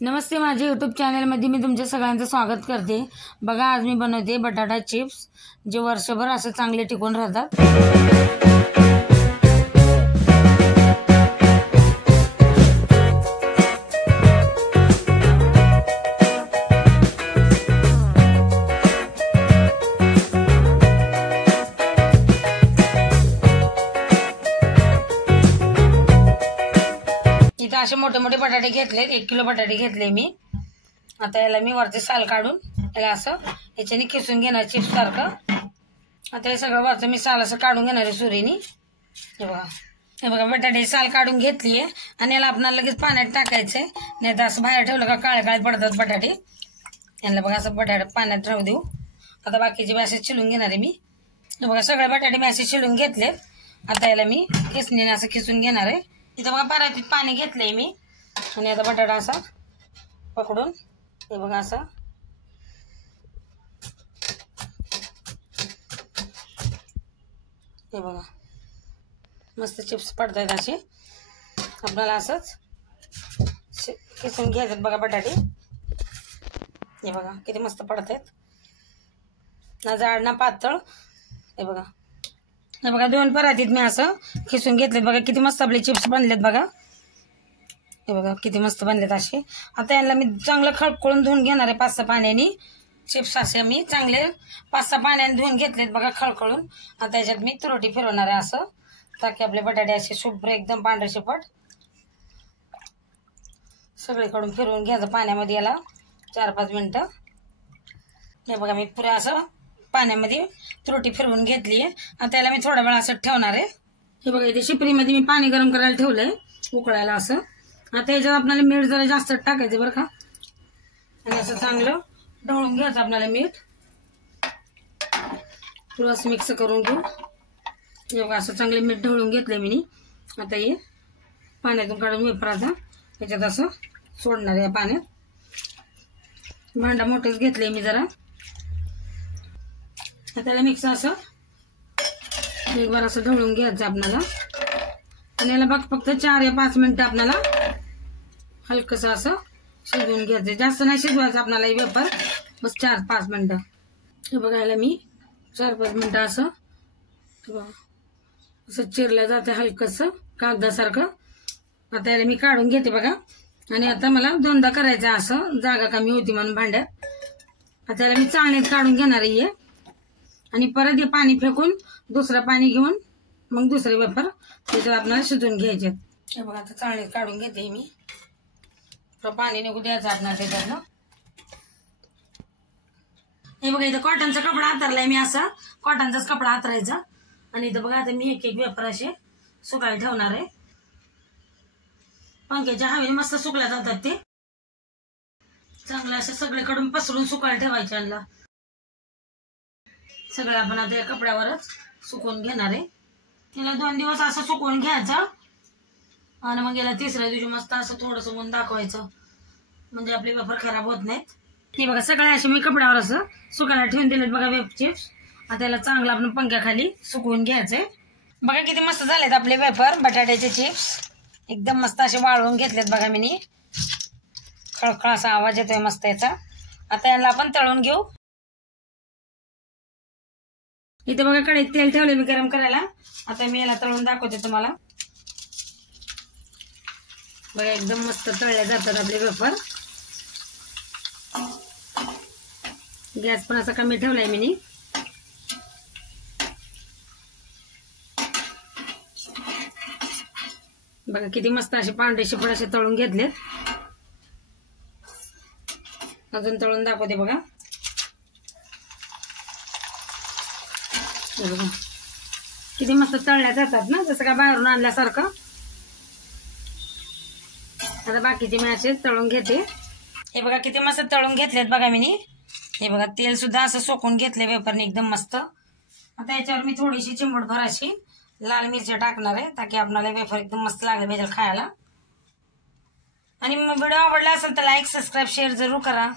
नमस्ते, माझ्या यूट्यूब चॅनलमध्ये मी तुमच्या सगळ्यांचं स्वागत करते। बघा, आज मी बनवते बटाटा चिप्स, जे वर्षभर असे चांगले टिकून राहतात। इथे असे मोठे मोठे बटाटे घेतले, 1 किलो बटाटे घेतले मी। आता याला मी वरचे साल काढून याला असं याच्याने खिसून घेणार चिप्स सारखं। आता हे सगळं वरचं मी साल असं काढून घेणार आहे सुरीने। हे बघा बटाटे साल काढून घेतलीये आणि याला आपल्याला लगेच पाण्यात टाकायचंय, नाही तर असं बाहेर ठेवलं का काळे काळे पडतात बटाटे। यांना बघा असं बटाटे पाण्यात राहू देऊ। आता बाकीचे मी असे चिरून घेणार आहे मी। बघा सगळे बटाटे मी असे चिरून घेतलेत। आता याला मी खिसणीने असं खिसून घेणार आहे। इथं बघा परातीत पाणी घेतलंय मी आणि आता बटाटा असा पकडून हे बघा असं हे बघा मस्त चिप्स पडतायत असे। आपल्याला असंच खिसून घ्यायचे बघा बटाटे। हे बघा किती मस्त पडतायत, ना जाड ना पातळ। हे बघा 2 परातीत मी असं खिसून घेतलेत। बघा किती मस्त आपले चिप्स बनलेत बघा। हे बघा किती मस्त बनलेत असे। आता यांना मी चांगलं खळखळून धुवून घेणार आहे 5-6 पाण्याने। चिप्स असे मी चांगले 5-6 पाण्याने धुवून घेतलेत बघा खळखळून। आता याच्यात मी तुरटी फिरवणार आहे असं, ताकी आपले बटाटे असे शुभ्र एकदम पांढरे शिपट सगळीकडून फिरवून घ्यायचं पाण्यामध्ये याला 4-5 मिनिटं। हे बघा मी पुरे असं पाण्यामध्ये तुरटी फिरवून घेतली आहे। आता याला मी थोडा वेळ असं ठेवणार आहे। हे बघा इथे शिपरीमध्ये मी पाणी गरम करायला ठेवलंय उकळायला असं। आता याच्यात आपल्याला मीठ जरा जास्त टाकायचं बरं का, आणि असं चांगलं ढवळून घ्यायचं आपल्याला मीठ। पुरं असं मिक्स करून घेऊ। हे बघा असं चांगले मीठ ढवळून घेतलंय मी। आता हे पाण्यातून काढून वेफराचा याच्यात असं सोडणार आहे पाण्यात। भांडा मोठंच घेतलंय मी जरा। त्याला मिक्स असं एक बार असं ढवळून घ्यायचं आपल्याला, आणि याला बघ फक्त 4 या 5 मिनिटं आपल्याला हलकस असं शिजवून घ्यायचं। जास्त नाही शिजवायचं आपल्याला हे वेफर, बस 4-5 मिनिटं। हे बघायला मी 4-5 मिनिटं असं चिरलं जातं हलकस कागदासारखं। आता याला मी काढून घेते बघा, आणि आता मला 2दा करायचं असं, जागा कमी होती म्हणून भांड्यात। आता याला मी चाळणीत काढून घेणार आहे आणि परत हे पाणी फेकून दुसरं पाणी घेऊन मग दुसरे वेफर त्याच्यात आपल्याला शिजवून घ्यायचे। हे बघा आता चाळणीत काढून घेते मी, पाणी निघू द्यायचं आपल्याला त्याच्यातनं। हे बघा इथं कॉटनचा कपडा हातरलाय मी, असं कॉटनचाच कपडा हातरायचा। आणि इथं बघा आता मी एक वेफर असे सुकायला ठेवणार आहे। पंख्याच्या हवेने मस्त सुकल्या जातात ते, चांगलं असं सगळीकडून पसरून सुकायला ठेवायचे। यांना सगळं आपण आता या कपड्यावरच सुकवून घेणार आहे। याला 2 दिवस असं सुकवून घ्यायचं, आणि मग याला 3ऱ्या दिवशी मस्त असं थोडंसं ऊन दाखवायचं, म्हणजे आपले वेफर खराब होत नाहीत। हे बघा सगळे असे मी कपड्यावर असं सुकायला ठेवून दिलेत बघा वेफर चिप्स। आता याला चांगलं आपण पंख्याखाली सुकवून घ्यायचंय। बघा किती मस्त झालेत आपले वेफर बटाट्याचे चिप्स, एकदम मस्त असे वाळवून घेतलेत बघा मी। खळखळ असा आवाज येतोय मस्त याचा। आता याला आपण तळून घेऊ। इथे बघा कढईत तेल ठेवले मी गरम करायला। आता मी याला तळून दाखवते तुम्हाला। बघा एकदम मस्त तळले जातात आपले वेफर। गॅस पण असा कमी ठेवलाय मी। बघा किती मस्त असे पांढरे शिपट असे तळून घेतलेत। अजून तळून दाखवते बघा। बघा किती मस्त तळल्या जातात ना, जसं का बाहेरून आणल्यासारखं। आता बाकीचे मी असे तळून घेते। हे बघा किती मस्त तळून घेतलेत बघा मी। हे बघा तेल सुद्धा असं सोकून घेतले वेफरने एकदम मस्त। आता याच्यावर मी थोडीशी चिमूटभर अशी लाल मिरची टाकणार आहे, ताकी आपल्याला वेफर एकदम मस्त लागले पाहिजे खायला। आणि व्हिडिओ आवडला असेल तर लाईक, सबस्क्राईब, शेअर जरूर करा।